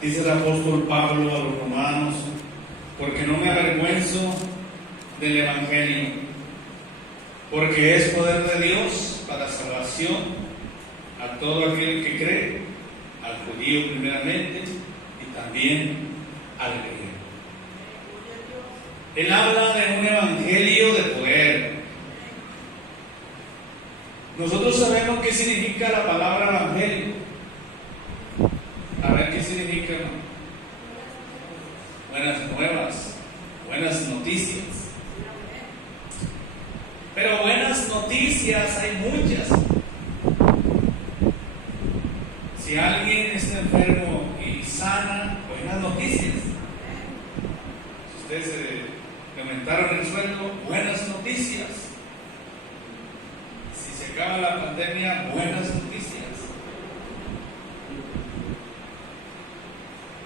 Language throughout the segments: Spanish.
Dice el apóstol Pablo a los romanos: porque no me avergüenzo del Evangelio, porque es poder de Dios para salvación a todo aquel que cree, al judío primeramente y también al griego. Él habla de un evangelio de poder. Nosotros sabemos qué significa la palabra evangelio. A ver qué significa. Buenas nuevas, buenas noticias. Pero buenas noticias hay muchas. Si alguien está enfermo y sana, buenas noticias. Si ustedes se aumentaron el sueldo, buenas noticias. Si se acaba la pandemia, buenas noticias.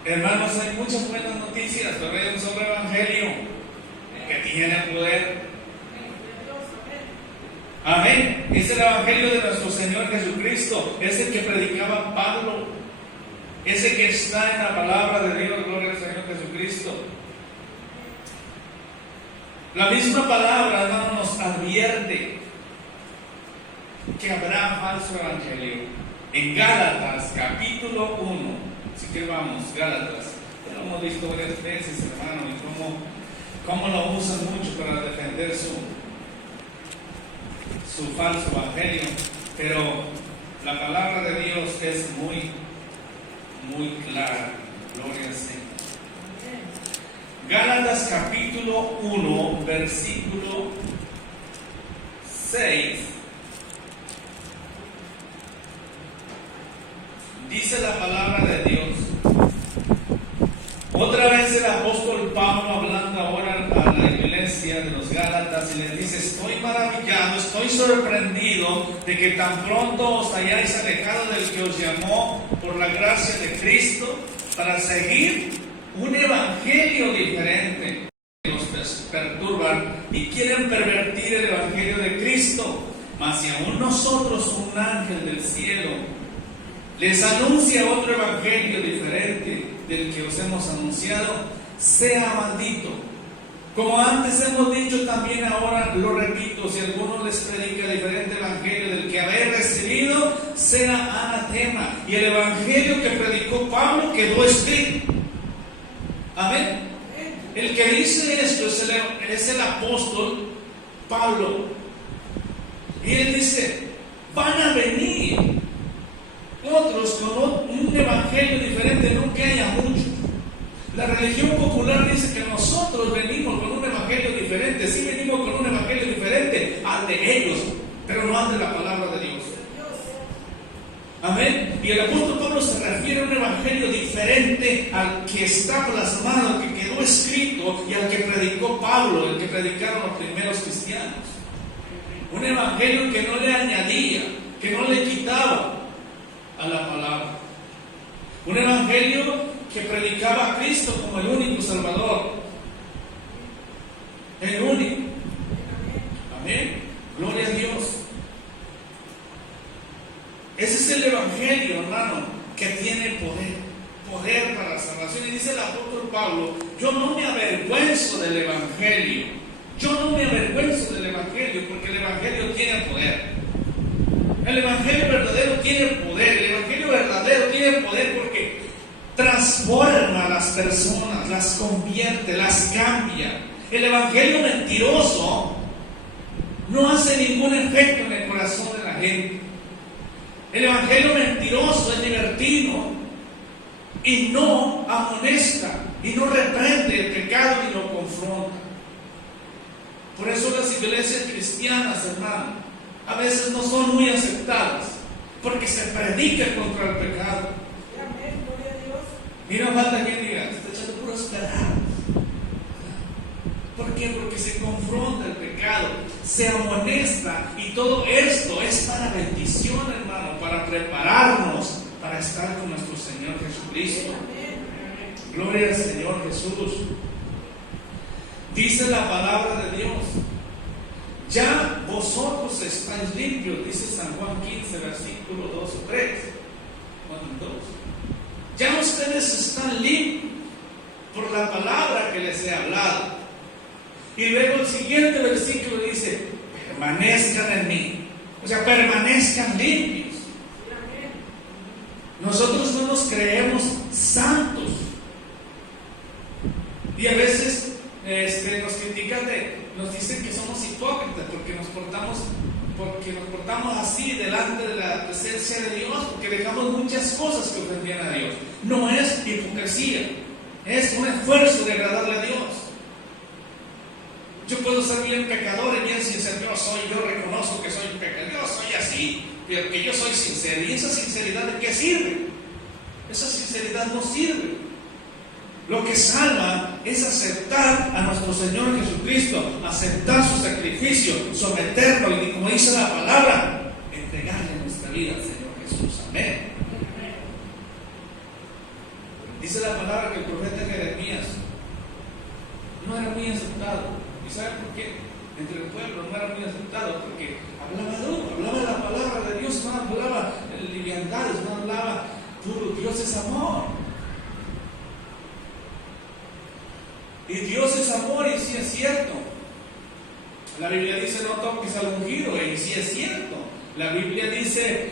Hermanos, hay muchas buenas noticias, pero hay un solo evangelio que tiene poder. Amén. Es el evangelio de nuestro Señor Jesucristo. Es el que predicaba Pablo. Es el que está en la palabra de Dios. Gloria al Señor Jesucristo. La misma palabra, hermano, nos advierte que habrá falso evangelio. En Gálatas, capítulo 1. Así que vamos, Gálatas. Ya lo hemos visto varias veces, hermano, y cómo lo usan mucho para defender su falso evangelio. Pero la palabra de Dios es muy, muy clara. Gloria al Señor. Gálatas capítulo 1, versículo 6. Dice la palabra de Dios. Otra vez el apóstol Pablo hablando ahora a la iglesia de los Gálatas y les dice: estoy maravillado, estoy sorprendido de que tan pronto os hayáis alejado del que os llamó por la gracia de Cristo para seguir un evangelio diferente. Los perturban y quieren pervertir el evangelio de Cristo. Mas si aún nosotros, un ángel del cielo, les anuncia otro evangelio diferente del que os hemos anunciado, sea maldito. Como antes hemos dicho, también ahora lo repito: si alguno les predica diferente evangelio del que habéis recibido, sea anatema. Y el evangelio que predicó Pablo quedó escrito. Amén. El que dice esto es el apóstol Pablo. Y él dice: van a venir otros con un evangelio diferente, no que haya muchos. La religión popular dice que nosotros venimos con un evangelio diferente. Sí, venimos con un evangelio diferente al de ellos, pero no al de la palabra de Dios. Amén. Y el apóstol Pablo se refiere a un evangelio diferente al que está plasmado, al que quedó escrito y al que predicó Pablo, el que predicaron los primeros cristianos. Un evangelio que no le añadía, que no le quitaba a la palabra. Un evangelio que predicaba a Cristo como el único Salvador. El único. Amén. Gloria a Dios. Ese es el evangelio, hermano, que tiene poder para la salvación. Y dice el apóstol Pablo: yo no me avergüenzo del evangelio. Yo no me avergüenzo del evangelio, porque el evangelio tiene poder. El evangelio verdadero tiene poder. El evangelio verdadero tiene poder porque transforma a las personas, las convierte, las cambia. El evangelio mentiroso no hace ningún efecto en el corazón de la gente. El evangelio mentiroso es libertino y no amonesta y no reprende el pecado ni lo confronta. Por eso las iglesias cristianas, hermano, a veces no son muy aceptadas, porque se predica contra el pecado. Mira, falta quien diga: está echando puros pedados. ¿Por qué? Porque se confronta el pecado, se amonesta, y todo esto es para bendición, hermano, para prepararnos para estar con nuestro Señor Jesucristo. Gloria al Señor Jesús. Dice la palabra de Dios: ya vosotros estáis limpios, dice San Juan 15, versículo 2 o 3. Juan 2. Ya ustedes están limpios por la palabra que les he hablado. Y luego el siguiente versículo dice: permanezcan en mí. O sea, permanezcan limpios. Nosotros no nos creemos santos. Y a veces nos critican, nos dicen que somos hipócritas porque nos portamos así delante de la presencia de Dios, porque dejamos muchas cosas que ofendían a Dios. No es hipocresía, es un esfuerzo de agradarle a Dios. Yo puedo ser bien pecador y bien sincero. Yo reconozco que soy pecador, yo soy así, pero que yo soy sincero. ¿Y esa sinceridad de qué sirve? Esa sinceridad no sirve. Lo que salva es aceptar a nuestro Señor Jesucristo, aceptar su sacrificio, someterlo y, como dice la palabra, entregarle nuestra vida al Señor Jesús. Amén. Dice la palabra que el profeta Jeremías no era muy aceptado. ¿Y saben por qué? Entre el pueblo no era muy aceptado, porque hablaba duro, hablaba la palabra de Dios, no hablaba liviandades, no hablaba puro. Dios es amor. Y Dios es amor, y sí es cierto. La Biblia dice: no toques al ungido, y sí es cierto. La Biblia dice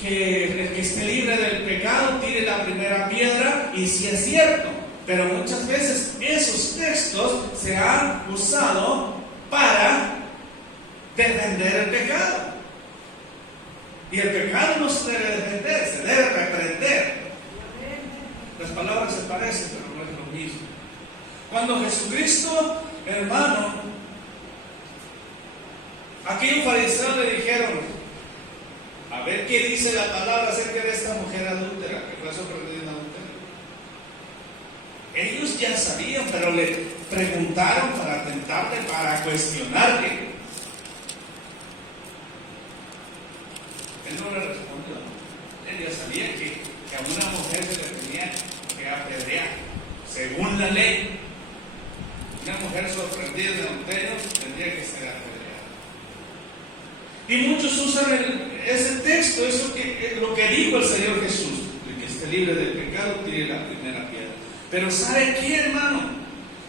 que el que esté libre del pecado tire la primera piedra, y sí es cierto. Pero muchas veces esos textos se han usado para defender el pecado. Y el pecado no se debe defender, se debe reprender. Las palabras se parecen, pero no es lo mismo. Cuando Jesucristo, hermano, aquellos fariseos le dijeron: a ver qué dice la palabra acerca de esta mujer adúltera que fue sorprendida en adulterio. Ellos ya sabían, pero le preguntaron para tentarle, para cuestionarle. Él no le respondió. Él ya sabía que a una mujer se le tenía que apedrear, según la ley. Una mujer sorprendida en adulterio tendría que ser apedreada. Y muchos usan ese texto, lo que dijo el Señor Jesús: el que esté libre del pecado tire la primera piedra. Pero ¿sabe qué, hermano?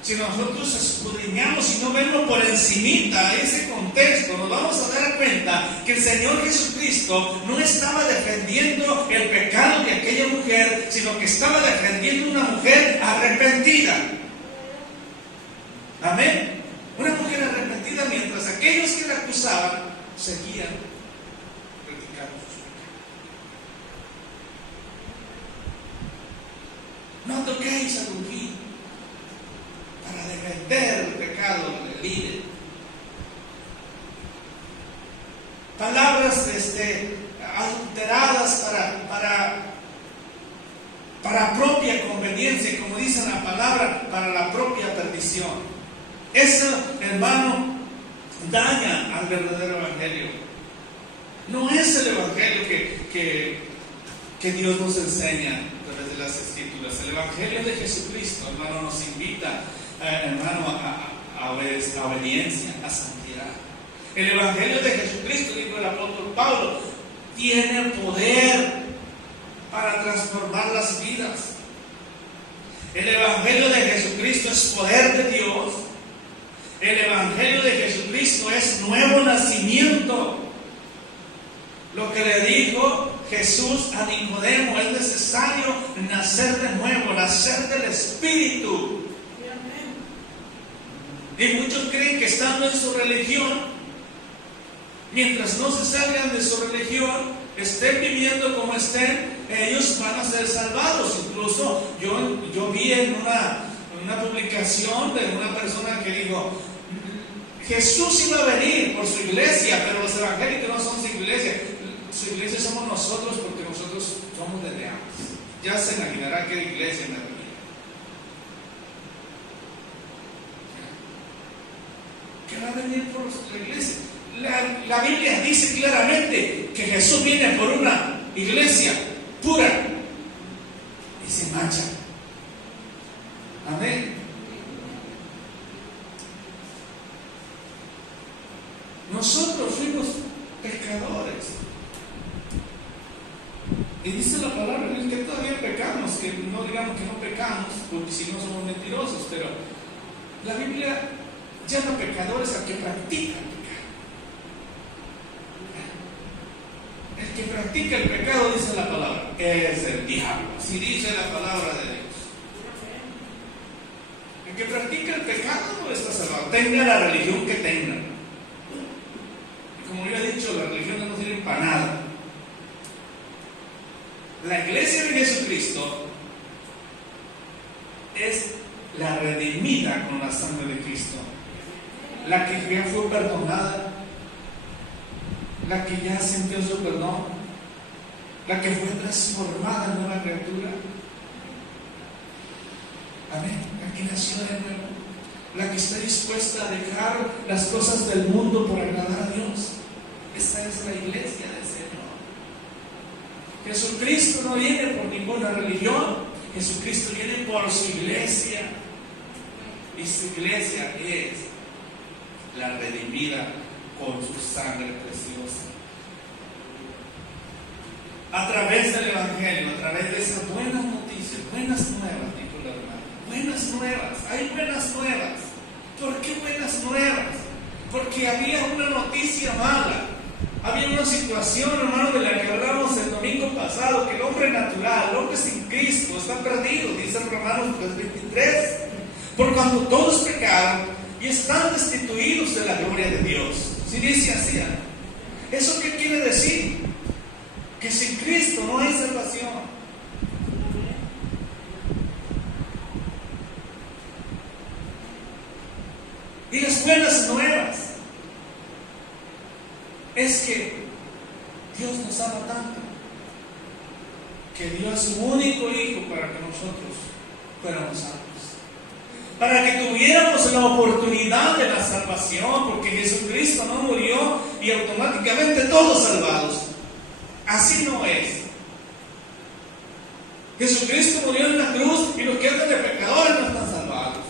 Si nosotros escudriñamos y no vemos por encimita ese contexto, nos vamos a dar cuenta que el Señor Jesucristo no estaba defendiendo el pecado de aquella mujer, sino que estaba defendiendo una mujer arrepentida. Amén. Una mujer arrepentida, mientras aquellos que la acusaban seguían practicando sus pecados. No toquéis al ungido, para defender el pecado del líder. Palabras adulteradas para propia conveniencia, como dice la palabra, para la propia perdición. Eso, hermano, daña al verdadero evangelio. No es el evangelio que Dios nos enseña a través de las Escrituras. El evangelio de Jesucristo, hermano, nos invita, hermano, a obediencia, a santidad. El evangelio de Jesucristo, dijo el apóstol Pablo, tiene poder para transformar las vidas. El evangelio de Jesucristo es poder de Dios. El evangelio de Jesucristo es nuevo nacimiento. Lo que le dijo Jesús a Nicodemo: es necesario nacer de nuevo, nacer del Espíritu. Y muchos creen que estando en su religión, mientras no se salgan de su religión, estén viviendo como estén, ellos van a ser salvados. Incluso yo vi en una publicación de una persona que dijo: Jesús iba a venir por su iglesia, pero los evangélicos no son su iglesia. Su iglesia somos nosotros, porque nosotros somos de antes. Ya se imaginará qué iglesia me refiero. Que va a venir por nuestra iglesia. La Biblia dice claramente que Jesús viene por una iglesia pura y sin mancha. Amén. Nosotros fuimos pecadores. Y dice la palabra en el que todavía no digamos que no pecamos, porque si no somos mentirosos, pero la Biblia llama pecadores al que practica el pecado. El que practica el pecado, dice la palabra, es el diablo. Así dice la palabra de Dios. El que practica el pecado no está salvado, tenga la religión que tenga. Y como yo he dicho, las religiones no sirven para nada. La iglesia de Jesucristo es la redimida con la sangre de Cristo, la que ya fue perdonada, la que ya sintió su perdón, la que fue transformada en nueva criatura. Amén. La que nació de nuevo, la que está dispuesta a dejar las cosas del mundo por agradar a Dios. Esta es la iglesia del Señor. Jesucristo no viene por ninguna religión, Jesucristo viene por su iglesia. Y su iglesia es la redimida con su sangre preciosa. A través del Evangelio, a través de esas buenas noticias, buenas nuevas, dijo la hermana. Buenas nuevas, hay buenas nuevas. ¿Por qué buenas nuevas? Porque había una noticia mala. Había una situación, hermano, de la que hablamos el domingo pasado, que el hombre natural, el hombre sin Cristo, está perdido, dice Romanos 3:23. Por cuanto todos pecaron y están destituidos de la gloria de Dios. Si dice así, ¿eso qué quiere decir? Que sin Cristo no hay salvación. Y las buenas nuevas es que Dios nos ama tanto que dio a su único Hijo para que nosotros fuéramos salvos, para que tuviéramos la oportunidad de la salvación, porque Jesucristo no murió y automáticamente todos salvados. Así no es. Jesucristo murió en la cruz y los que andan de pecadores no están salvados,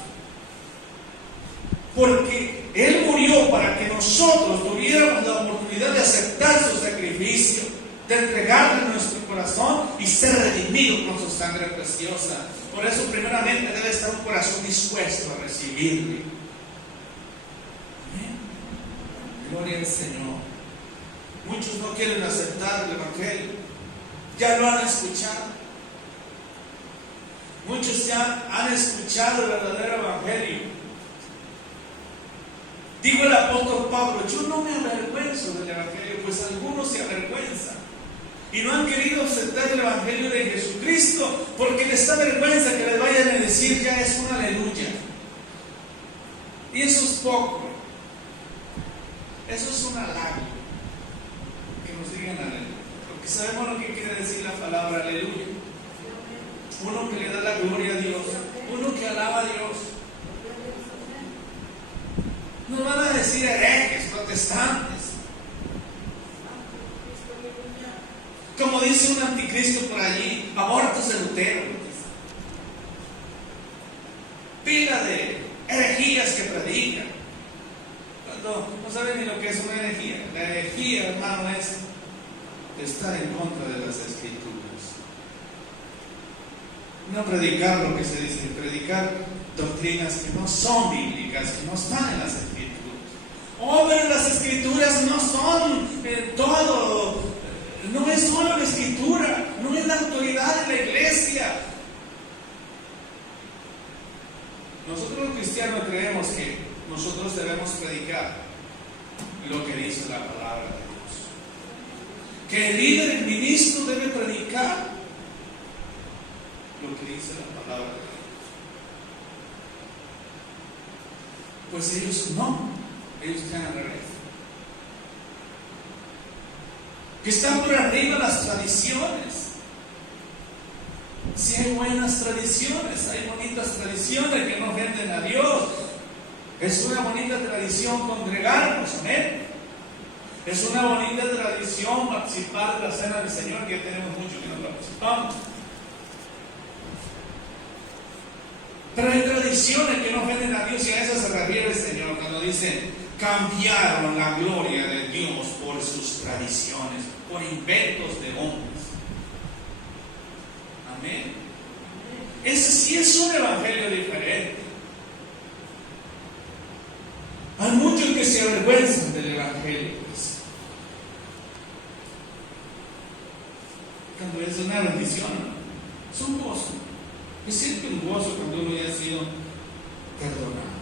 porque Él murió para que nosotros tuviéramos la oportunidad de aceptar su sacrificio, de entregarle nuestro corazón y ser redimidos con su sangre preciosa. Por eso primeramente debe estar un corazón dispuesto a recibirle. Amén. Gloria al Señor. Muchos no quieren aceptar el Evangelio, ya lo han escuchado. Muchos ya han escuchado el verdadero Evangelio. Dijo el apóstol Pablo: yo no me avergüenzo del Evangelio, pues algunos se avergüenzan y no han querido aceptar el Evangelio de Jesucristo porque les da vergüenza que les vayan a decir ya es un aleluya. Y eso es poco, eso es un halago, que nos digan aleluya, porque sabemos lo que quiere decir la palabra aleluya. Uno que le da la gloria a Dios, uno que alaba a Dios. Nos van a decir herejes, protestantes, como dice un anticristo por allí, abortos de Lutero, pila de herejías que predican, cuando no saben ni lo que es una herejía. La herejía, hermano, es estar en contra de las Escrituras. No predicar lo que se dice, predicar doctrinas que no son bíblicas, que no están en las Escrituras. Oh, pero las Escrituras no son todo, no es solo la Escritura, no es la autoridad de la iglesia. Nosotros los cristianos creemos que nosotros debemos predicar lo que dice la palabra de Dios, que el líder, el ministro debe predicar lo que dice la palabra de Dios. Pues ellos no, ellos están al revés, que están por arriba las tradiciones. Si hay buenas tradiciones, hay bonitas tradiciones que no ofenden a Dios. Es una bonita tradición congregarnos, amén. Es una bonita tradición participar de la cena del Señor, que ya tenemos mucho que no participamos. Pero hay tradiciones que no ofenden a Dios, y a eso se refiere el Señor cuando dice: cambiaron la gloria de Dios por sus tradiciones, por inventos de hombres. Amén. Ese sí es un evangelio diferente. Hay muchos que se avergüenzan del evangelio, pues. Cuando es una bendición, es un gozo. Es siempre un gozo cuando uno ya ha sido perdonado.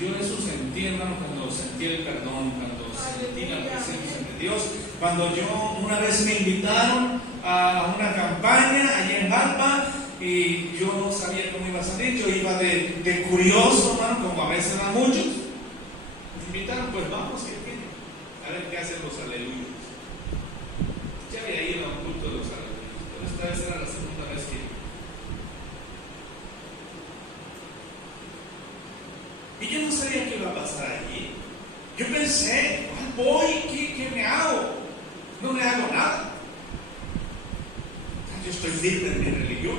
Yo eso sentí, hermano, cuando sentí el perdón, cuando sentí la presencia de Dios. Cuando yo una vez me invitaron a una campaña allá en Jalpa y yo no sabía cómo iba a salir, yo iba de curioso, hermano, como a veces van muchos. Me invitaron, pues vamos, ¿qué tiene? A ver qué hacen los aleluyos. Ya había ido a un culto de los aleluyos, pero esta vez era la segunda vez que iba. Y yo no sabía qué iba a pasar allí. Yo pensé, voy, ¿qué me hago? No me hago nada. Yo estoy firme en mi religión,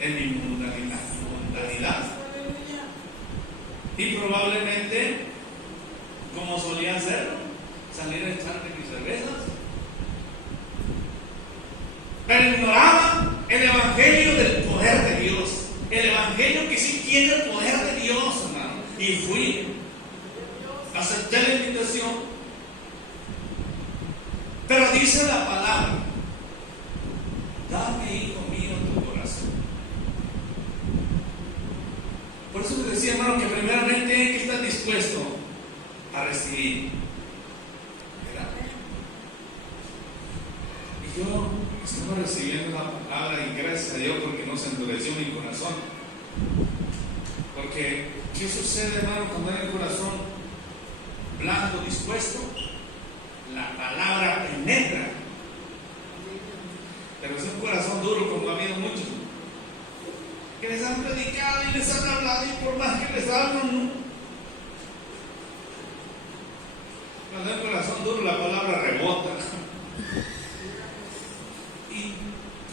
en mi mundanidad. Y probablemente, como solía hacerlo, salir a echarme mis cervezas. Pero ignoraba el evangelio del poder de Dios. El evangelio que sí tiene el poder de Dios, hermano. Y fui. Acepté la invitación. Pero dice la palabra: dame, hijo mío, tu corazón. Por eso te decía, hermano, que primeramente hay que estar dispuesto a recibir. ¿Verdad? Y yo estaba recibiendo la palabra y gracias a Dios porque no se endureció mi corazón. Porque, ¿qué sucede, hermano, cuando hay el corazón blando, dispuesto? La palabra penetra. Pero es un corazón duro, como ha habido muchos que les han predicado y les han hablado, y por más que les hablan, no. Cuando hay un corazón duro, la palabra rebota. Y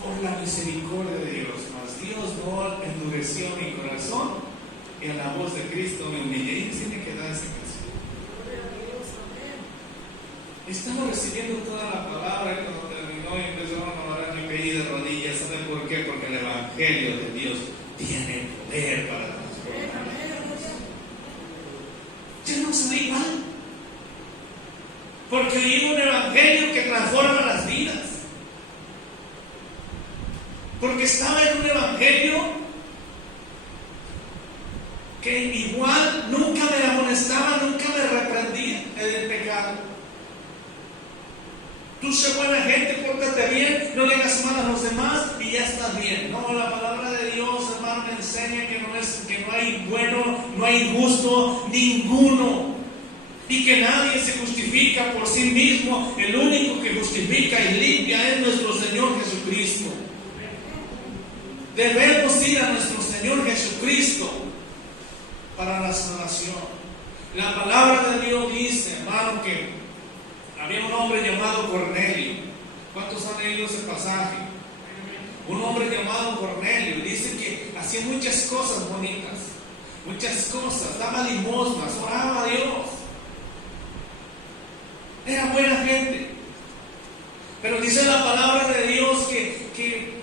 por la misericordia de Dios, mas Dios no endureció mi corazón, y a la voz de Cristo me humillé y tiene que dar esa canción. Estaba recibiendo toda la palabra y cuando terminó y empezaron a orar, me caí de rodillas. ¿Saben por qué? Porque el evangelio de Dios tiene poder para transformar. Ya no salí mal, porque oí un evangelio que transforma las vidas. Porque estaba en un evangelio que igual nunca me amonestaba, nunca me reprendía del pecado. Tú sé buena gente, pórtate bien, no le hagas mal a los demás y ya estás bien. No, la palabra de Dios, hermano, me enseña que no hay bueno, no hay justo ninguno. Y que nadie se justifica por sí mismo. El único que justifica y limpia es nuestro Señor Jesucristo. Debemos ir a nuestro Señor Jesucristo para la salvación. La palabra de Dios dice, hermano, que había un hombre llamado Cornelio. ¿Cuántos han leído ese pasaje? Un hombre llamado Cornelio. Dice que hacía muchas cosas bonitas, muchas cosas, daba limosnas, oraba a Dios. Era buena gente. Pero dice la palabra de Dios que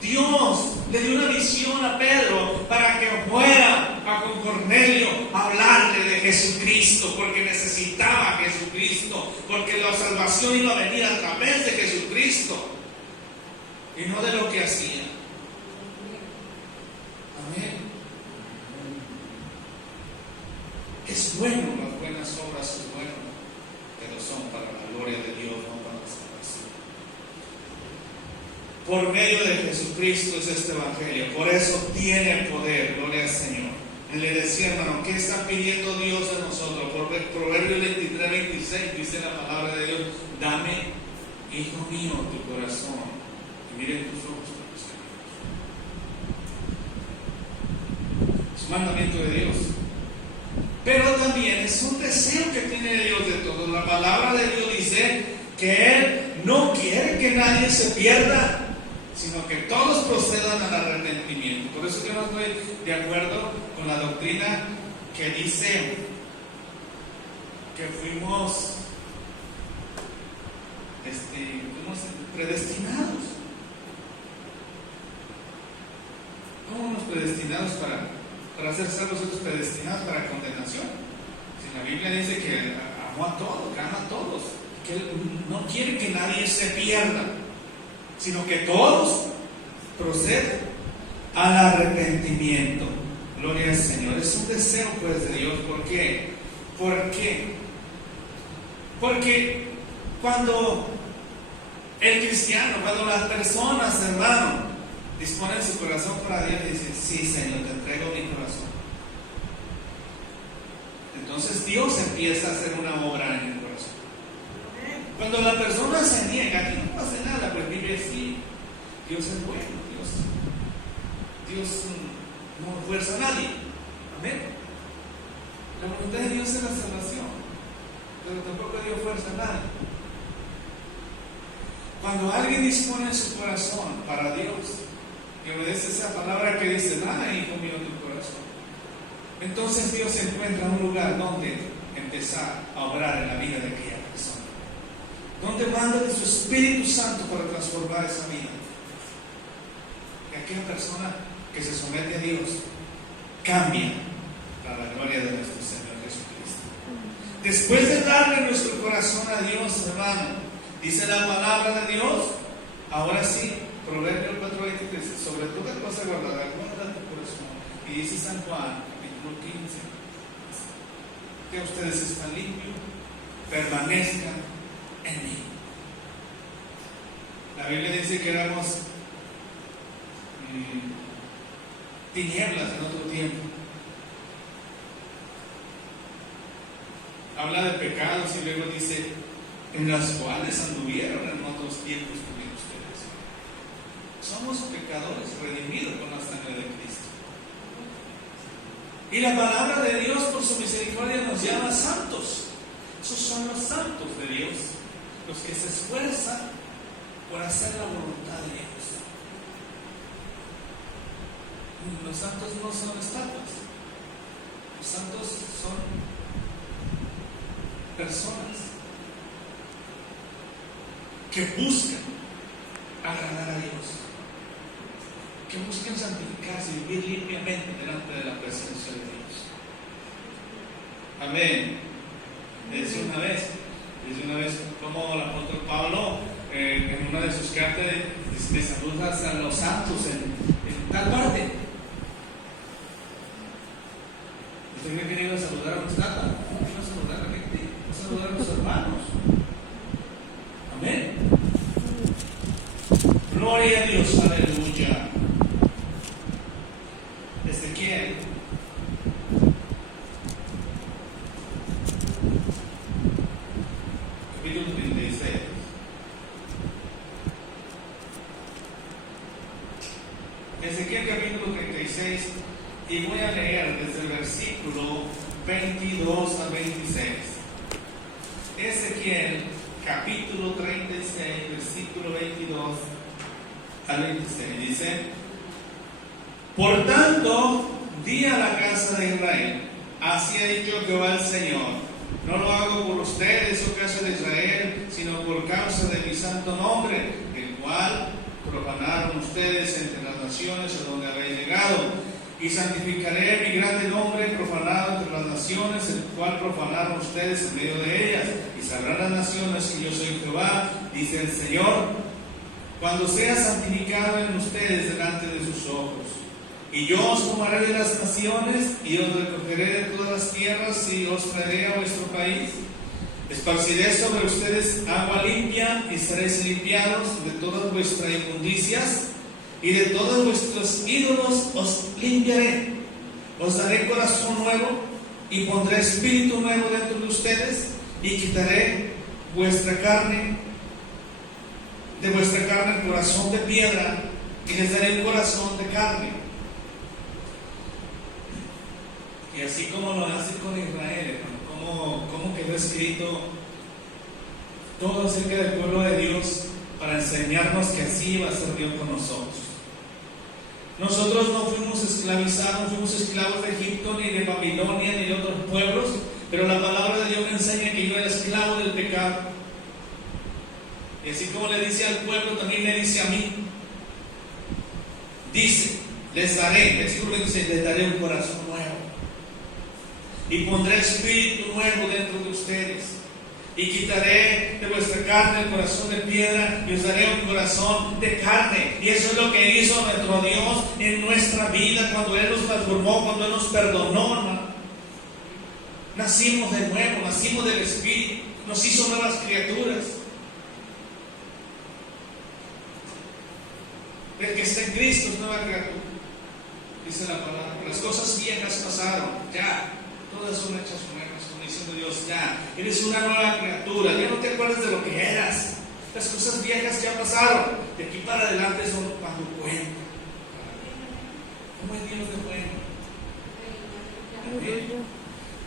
Dios le dio una visión a Pedro para que fuera con Cornelio a hablarle de Jesucristo, porque necesitaba a Jesucristo, porque la salvación iba a venir a través de Jesucristo y no de lo que hacía. Amén. Es bueno, las buenas obras son buenas, pero son para la gloria de Dios, no para la salvación. Por medio de Jesucristo es este evangelio, por eso tiene poder, gloria al Señor. Le decía, hermano, ¿qué está pidiendo Dios de nosotros? Por Proverbios 23, 26 dice la palabra de Dios: dame, hijo mío, tu corazón, y miren tus ojos. Es un mandamiento de Dios, pero también es un deseo que tiene Dios de todos. La palabra de Dios dice que Él no quiere que nadie se pierda, sino que todos procedan al arrepentimiento. Por eso yo no estoy de acuerdo con la doctrina que dice que fuimos predestinados. predestinados para ser salvos, otros predestinados para condenación. Si la Biblia dice que amó a todos, que ama a todos, que Él no quiere que nadie se pierda, sino que todos procedan al arrepentimiento. Gloria al Señor. Es un deseo pues de Dios. ¿Por qué? ¿Por qué? Porque cuando el cristiano, cuando las personas, hermano, disponen su corazón para Dios y dicen: sí, Señor, te entrego mi corazón, entonces Dios empieza a hacer una obra en el corazón. Cuando la persona se niega, aquí no pasa nada, pues vive así. Dios es bueno, Dios no fuerza a nadie. Amén. La voluntad de Dios es la salvación, pero tampoco Dios fuerza a nadie. Cuando alguien dispone su corazón para Dios y obedece esa palabra que dice: dale, hijo mío, tu corazón, entonces Dios encuentra un lugar donde empezar a obrar en la vida de aquella persona, donde manda de su Espíritu Santo para transformar esa vida. Que aquella persona que se somete a Dios cambia para la gloria de nuestro Señor Jesucristo. Después de darle nuestro corazón a Dios, hermano, dice la palabra de Dios, ahora sí, Proverbios 4:23, sobre toda cosa guardada, guarda tu corazón. Y dice San Juan, capítulo 15, que ustedes están limpios, permanezcan en mí. La Biblia dice que éramos tinieblas en otro tiempo. Habla de pecados y luego dice: en las cuales anduvieron en otros tiempos también ustedes. Somos pecadores redimidos con la sangre de Cristo. Y la palabra de Dios, por su misericordia, nos llama santos. Esos son los santos de Dios, los que se esfuerzan por hacer la voluntad de Dios. Los santos no son estatuas. Los santos son personas que buscan agradar a Dios, que buscan santificarse y vivir limpiamente delante de la presencia de Dios. Amén. Desde una vez como el apóstol Pablo en una de sus cartas le saluda a los santos en tal parte. ¿Usted cree que iba a saludar a un estatua? No iba a saludar a la gente, iba a saludar a los hermanos. Amén. Gloria a Dios, aleluya. Ezequiel capítulo 36. Ezequiel capítulo 36, y voy a leer desde el versículo 22 al 26. Ezequiel capítulo 36, versículo 22 al 26, dice: por tanto, di a la casa de Israel: así ha dicho Jehová el Señor, no lo hago por ustedes, oh casa de Israel, sino por causa de mi santo nombre, el cual profanaron ustedes entre las naciones a donde habéis llegado. Y santificaré mi grande nombre profanado entre las naciones, el cual profanaron ustedes en medio de ellas. Y sabrán las naciones que yo soy Jehová, dice el Señor, cuando sea santificado en ustedes delante de sus ojos. Y yo os tomaré de las naciones, y os recogeré de todas las tierras, y os traeré a vuestro país. Esparciré sobre ustedes agua limpia, y seréis limpiados de todas vuestras inmundicias, y de todos vuestros ídolos os limpiaré. Os daré corazón nuevo, y pondré espíritu nuevo dentro de ustedes, y quitaré vuestra carne, de vuestra carne el corazón de piedra, y les daré el corazón de carne. Y así como lo hace con Israel, como quedó escrito todo acerca del pueblo de Dios, para enseñarnos que así iba a ser Dios con nosotros. Nosotros no fuimos esclavizados, no fuimos esclavos de Egipto, ni de Babilonia, ni de otros pueblos, pero la palabra de Dios me enseña que yo era esclavo del pecado. Y así como le dice al pueblo, también le dice a mí. Dice, Les daré, versículo 26, les daré un corazón nuevo. Y pondré espíritu nuevo dentro de ustedes. Y quitaré de vuestra carne el corazón de piedra y os daré un corazón de carne. Y eso es lo que hizo nuestro Dios en nuestra vida cuando Él nos transformó, cuando Él nos perdonó, hermano. Nacimos de nuevo, nacimos del Espíritu, nos hizo nuevas criaturas. El que está en Cristo es nueva criatura, dice la palabra. Las cosas viejas pasaron, ya, todas son hechas nuevas, como diciendo Dios, ya, eres una nueva criatura, ya no te acuerdas de lo que eras. Las cosas viejas ya pasaron, de aquí para adelante son cuando cuentan. ¿Cómo es Dios de bueno? Amén.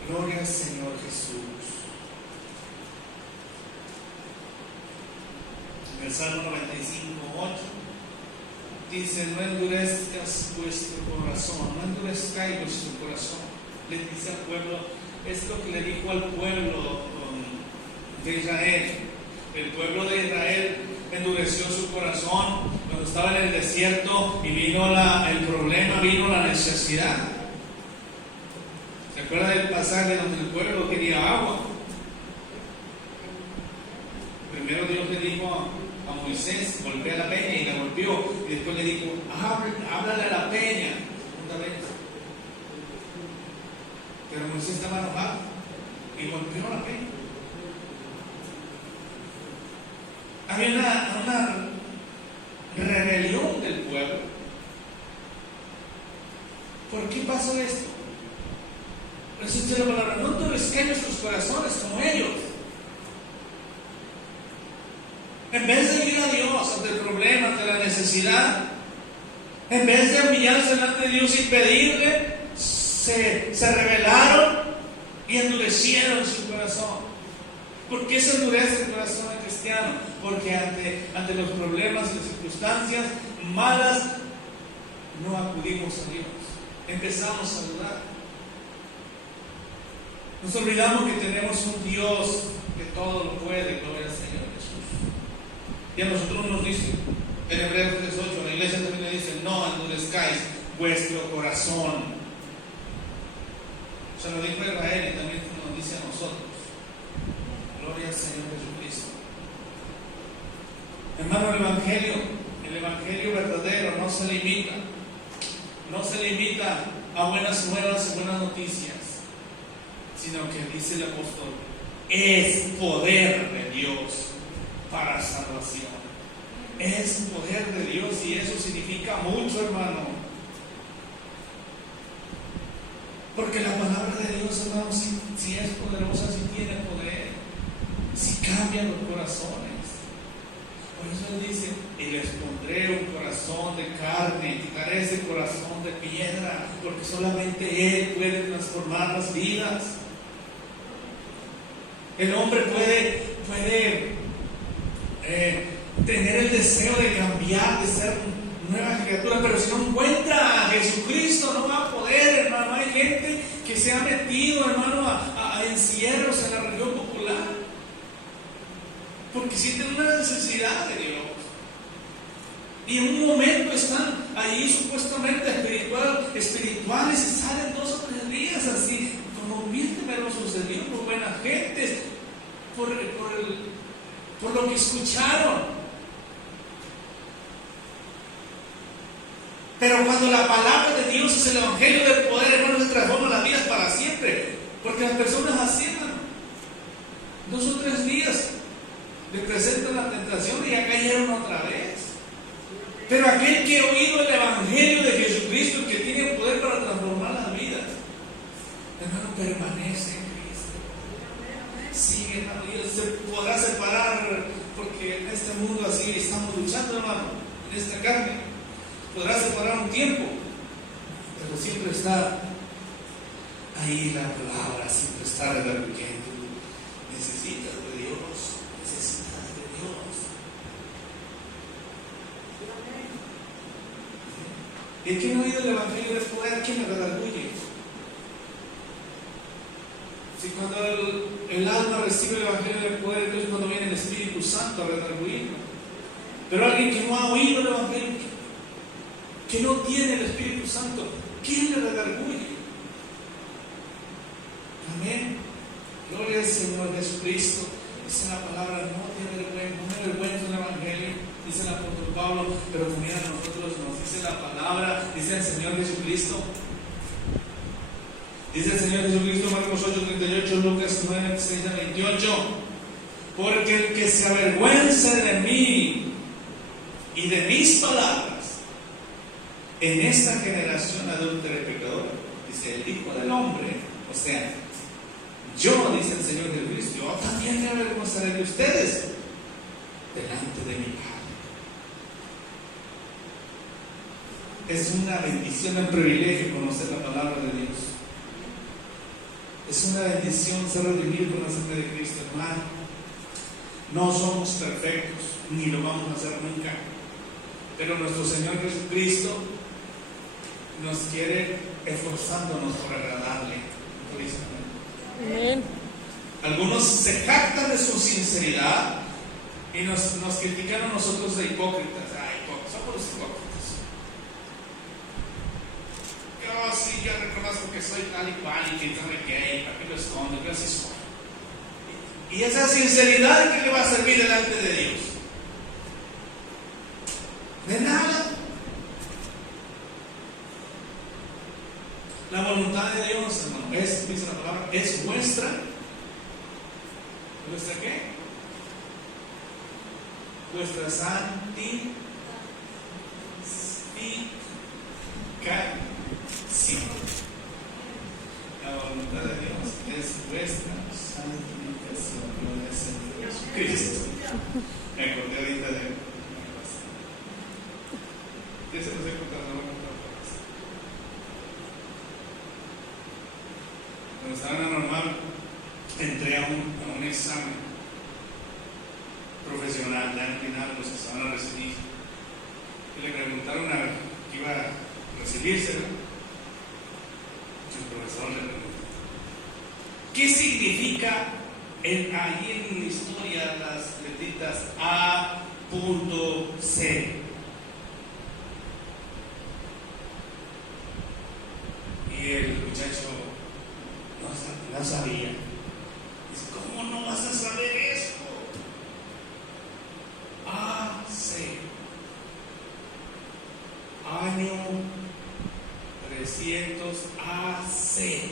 Gloria al Señor Jesús. En el Salmo 95:8 dice: no endurezcas vuestro corazón, no endurezcáis vuestro corazón. Le dice al pueblo, es lo que le dijo al pueblo de Israel. El pueblo de Israel endureció su corazón cuando estaba en el desierto y vino el problema, vino la necesidad. ¿Se acuerda del pasaje donde el pueblo quería agua? Primero Dios le dijo a Moisés, golpea la peña, y la golpeó. Y después le dijo, háblale a la peña. Segunda vez. Pero Moisés estaba enojado y golpeó la peña. Había una rebelión del pueblo. ¿Por qué pasó esto? Resiste la palabra, no endurezcáis nuestros corazones como ellos. En vez de ir a Dios ante el problema, ante la necesidad, en vez de humillarse delante de Dios y pedirle, se rebelaron y endurecieron su corazón. ¿Por qué se endurece el corazón del cristiano? Porque ante los problemas y las circunstancias malas no acudimos a Dios, empezamos a dudar. Nos olvidamos que tenemos un Dios que todo lo puede, gloria al Señor Jesús. Y a nosotros nos dice, en Hebreos 3:8, la iglesia también le dice, no endurezcáis vuestro corazón. Se lo dijo a Israel y también nos dice a nosotros. Gloria al Señor Jesucristo. Hermano, el Evangelio verdadero no se limita a buenas nuevas y buenas noticias, sino que dice el apóstol, es poder de Dios para salvación. Es poder de Dios y eso significa mucho, hermano. Porque la palabra de Dios, hermano, si es poderosa, si tiene poder, si cambia los corazones. Por eso Él dice, y les pondré un corazón de carne, y quitaré ese corazón de piedra, porque solamente Él puede transformar las vidas. El hombre puede tener el deseo de cambiar, de ser nueva criatura, pero si no encuentra a Jesucristo no va a poder, hermano. Hay gente que se ha metido, hermano, a encierros en la religión popular porque sienten una necesidad de Dios y en un momento están ahí supuestamente espirituales y salen 2 o 3 días así como bien temerosos de Dios, por buenas gentes, por lo que escucharon. Pero cuando la palabra de Dios es el evangelio del poder, hermano, se transforma las vidas para siempre. Porque las personas así, hermano, 2 o 3 días le presentan la tentación y ya cayeron otra vez. Pero aquel que ha oído el evangelio de Jesucristo, el que tiene poder para transformar las vidas, hermano, permanece en Cristo. Sigue, hermano, y Él se podrá separar, porque en este mundo así estamos luchando, hermano, en esta carne. Podrá separar un tiempo, pero siempre está ahí la palabra, siempre está redarguyendo. Necesitas de Dios, necesitas de Dios. ¿Y el que no ha oído el evangelio del poder, quién le redarguye? Si cuando el alma recibe el evangelio del poder, entonces cuando viene el Espíritu Santo a redarguirlo. Pero alguien que no ha oído el evangelio, que no tiene el Espíritu Santo, ¿quién le redarguye? Amén. Gloria al Señor Jesucristo. Dice la palabra, no me avergüenzo del Evangelio, dice el apóstol Pablo, pero también a nosotros nos dice la palabra, dice el Señor Jesucristo. Dice el Señor Jesucristo, Marcos 8:38, Lucas 9:6-28, porque el que se avergüence de mí y de mis palabras en esta generación adúltera y pecadora, dice el Hijo del Hombre, o sea, yo, dice el Señor Jesucristo, yo también me avergonzaré de ustedes delante de mi Padre. Es una bendición, un privilegio conocer la palabra de Dios. Es una bendición ser redimido con la sangre de Cristo, hermano. No somos perfectos, ni lo vamos a hacer nunca. Pero nuestro Señor Jesucristo nos quiere esforzándonos por agradarle. Amén. Algunos se jactan de su sinceridad y nos critican a nosotros de hipócritas. Somos los hipócritas. Yo sí, yo reconozco que soy tal y cual y que sabe qué, ¿para qué lo escondo? Yo así soy. Y esa sinceridad, ¿qué le va a servir delante de Dios? De nada. La voluntad de Dios, hermano, dice la palabra, es vuestra. ¿Vuestra qué? Vuestra santificación. La voluntad de Dios es vuestra santificación. Gloria al Señor Jesucristo. Me acordé ahorita de ya se los he contado, no voy a contar otra vez. Cuando estaba en la normal, entré a un examen profesional, ya al final los que estaban a recibir, y le preguntaron a ver que iba a recibirse, ¿no? El profesor le preguntó, ¿qué significa ahí en la historia las letritas A.C? Y el muchacho no sabía. Dice, ¿cómo no vas a saber esto? A.C. Año 300 A.C.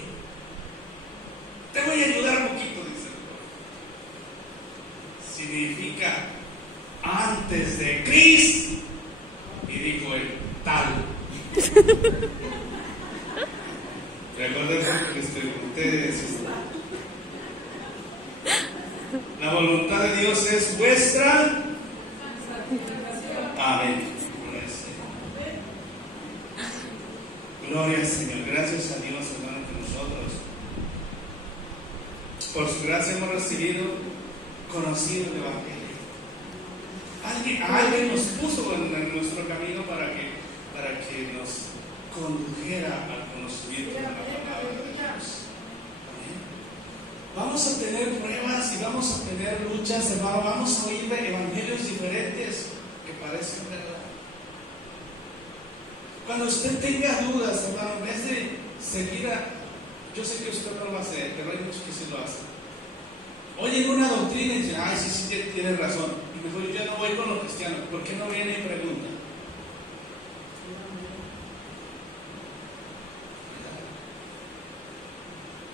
Te voy a ayudar un poquito, dice el profe. Significa antes de Cristo. Y dijo él, tal. Recuerden que les pregunté eso. La voluntad de Dios es vuestra. Amén. Gloria al Señor. Gracias a Dios, hermano, que nosotros, por su gracia, hemos conocido el Evangelio. Alguien nos puso en nuestro camino para que nos condujera al conocimiento de la palabra de Dios. Amén. Vamos a tener pruebas y vamos a tener luchas, hermano. Vamos a oír evangelios diferentes que parecen verdad. Cuando usted tenga dudas, hermano, en vez de seguir yo sé que usted no lo va a hacer, pero hay muchos que sí lo hacen. Oyen una doctrina y dicen, ay, sí, tiene razón. Y mejor yo ya no voy con los cristianos. ¿Por qué no viene y pregunta?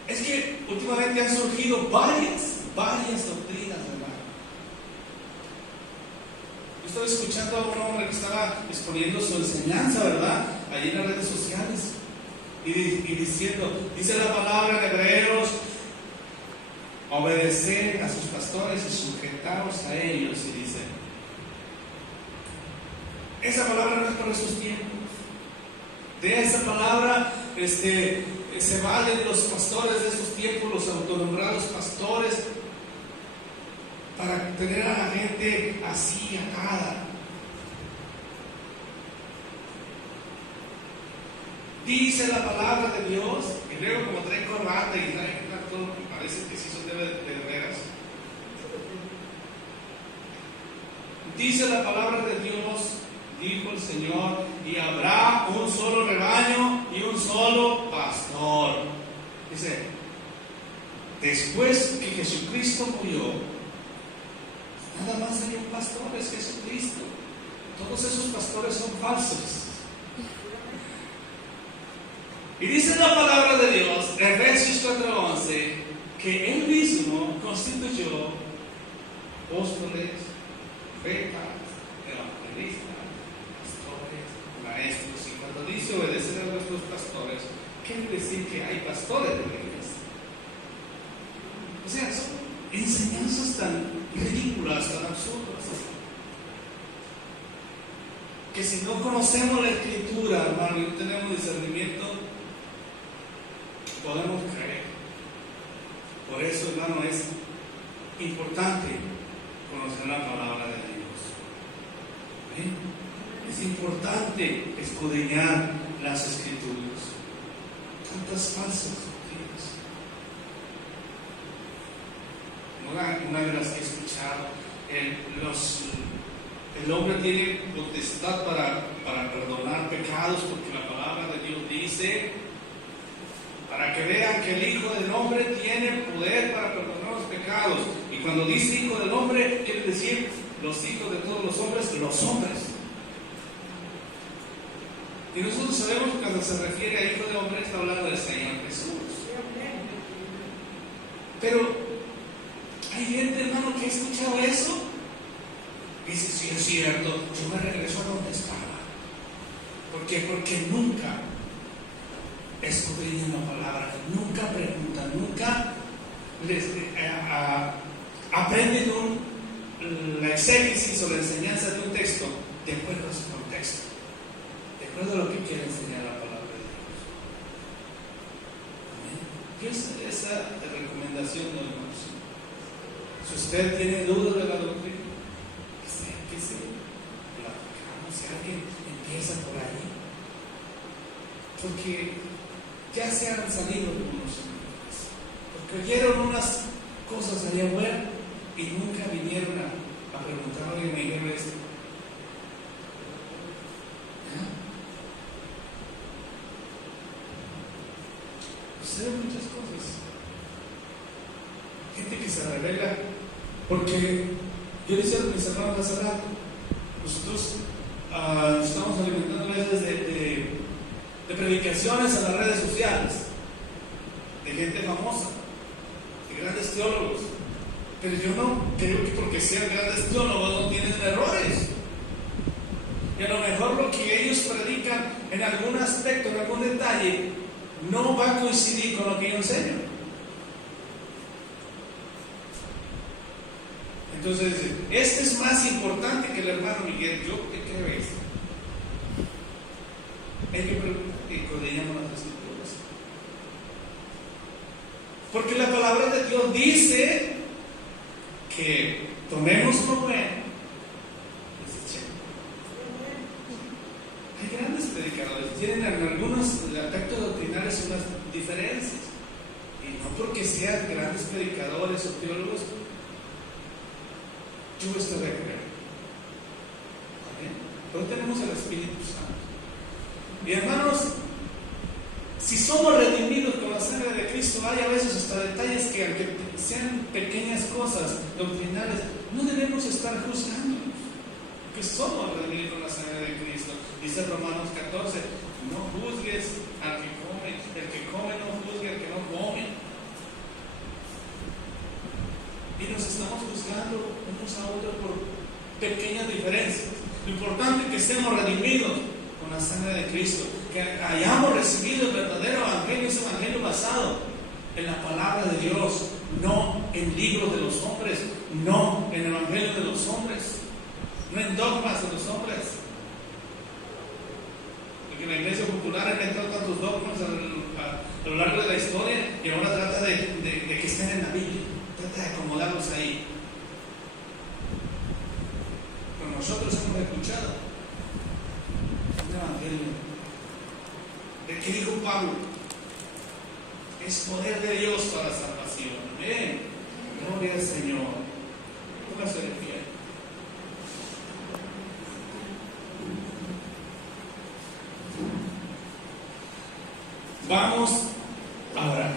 Es que últimamente han surgido varias doctrinas, hermano. Yo estaba escuchando a un hombre que estaba exponiendo su enseñanza, ¿verdad? Allí en las redes sociales. Y diciendo, dice la palabra en Hebreos, obedecer a sus pastores y sujetaos a ellos. Y dice, esa palabra no es para esos tiempos. De esa palabra, se valen los pastores de esos tiempos, los autonombrados pastores, para tener a la gente así atada. Dice la palabra de Dios, y luego como trae corbata y trae todo lo que parece que sí son de veras. Dice la palabra de Dios, dijo el Señor, y habrá Jesucristo murió, nada más hay un pastor, es Jesucristo. Todos esos pastores son falsos. Y dice la palabra de Dios, Efesios 4:11, que Él mismo constituyó apóstoles, profetas, evangelistas, pastores, maestros. Y cuando dice obedecer a nuestros pastores, quiere decir que hay pastores de la iglesia. O sea, son enseñanzas tan ridículas, tan absurdas, que si no conocemos la Escritura, hermano, y no tenemos discernimiento, podemos caer. Por eso, hermano, es importante conocer la palabra de Dios. Es importante escudriñar las Escrituras. Tantas falsas doctrinas. Una de las que he escuchado, el hombre tiene potestad para perdonar pecados, porque la palabra de Dios dice, para que vean que el Hijo del Hombre tiene poder para perdonar los pecados. Y cuando dice Hijo del Hombre, quiere decir los hijos de todos los hombres, los hombres. Y nosotros sabemos que cuando se refiere a Hijo del Hombre está hablando del Señor Jesús. Pero hay gente, hermano, que ha escuchado eso y dice, sí, es cierto, yo me regreso a donde estaba. ¿Por qué? Porque nunca escudriñan la palabra, nunca preguntan, nunca aprenden la exégesis o la enseñanza de un texto de acuerdo a su contexto, de acuerdo a lo que quiere enseñar la palabra de Dios. Amén. ¿Qué es esa recomendación de hermanos? Si usted tiene dudas de la doctrina, que se platicamos, si alguien empieza por ahí, porque ya se han salido algunos amigos, porque oyeron unas cosas allá afuera y nunca vinieron a preguntar, oye, me dijeron esto. Suceden muchas cosas. Gente que se revela, porque yo decía a mis hermanos hace rato, nosotros estamos alimentando a veces de predicaciones en las redes sociales, de gente famosa, de grandes teólogos. Pero yo no creo que porque sean grandes teólogos no tienen errores. Y a lo mejor lo que ellos predican en algún aspecto, en algún detalle, no va a coincidir con lo que yo enseño. Entonces, este es más importante que el hermano Miguel. ¿Yo qué creo esto? Hay que preguntar qué codillamos las Escrituras. Porque la palabra de Dios dice que tomemos lo bueno. Hay grandes predicadores, tienen en algunos aspectos doctrinales unas diferencias. Y no porque sean grandes predicadores o teólogos, yo estoy de acuerdo. Pero tenemos el Espíritu Santo. Y hermanos, si somos redimidos con la sangre de Cristo, hay a veces hasta detalles que, aunque sean pequeñas cosas doctrinales, no debemos estar juzgando, que somos redimidos con la sangre de Cristo. Dice Romanos 14, no juzgues al que come, el que come no juzgue al que no come. Y nos estamos juzgando unos a otros por pequeñas diferencias. Lo importante es que estemos redimidos con la sangre de Cristo, que hayamos recibido el verdadero evangelio, ese evangelio basado en la palabra de Dios, no en libros de los hombres, no en el evangelio de los hombres, no en dogmas de los hombres. Porque la Iglesia Popular ha inventado tantos dogmas a lo largo de la historia y ahora trata de que estén en la Biblia, trata de acomodarlos ahí. Pero nosotros hemos escuchado un evangelio. ¿De qué dijo Pablo? Es poder de Dios para la salvación. Amén. Gloria al Señor. Póngase de pie. Vamos ahora.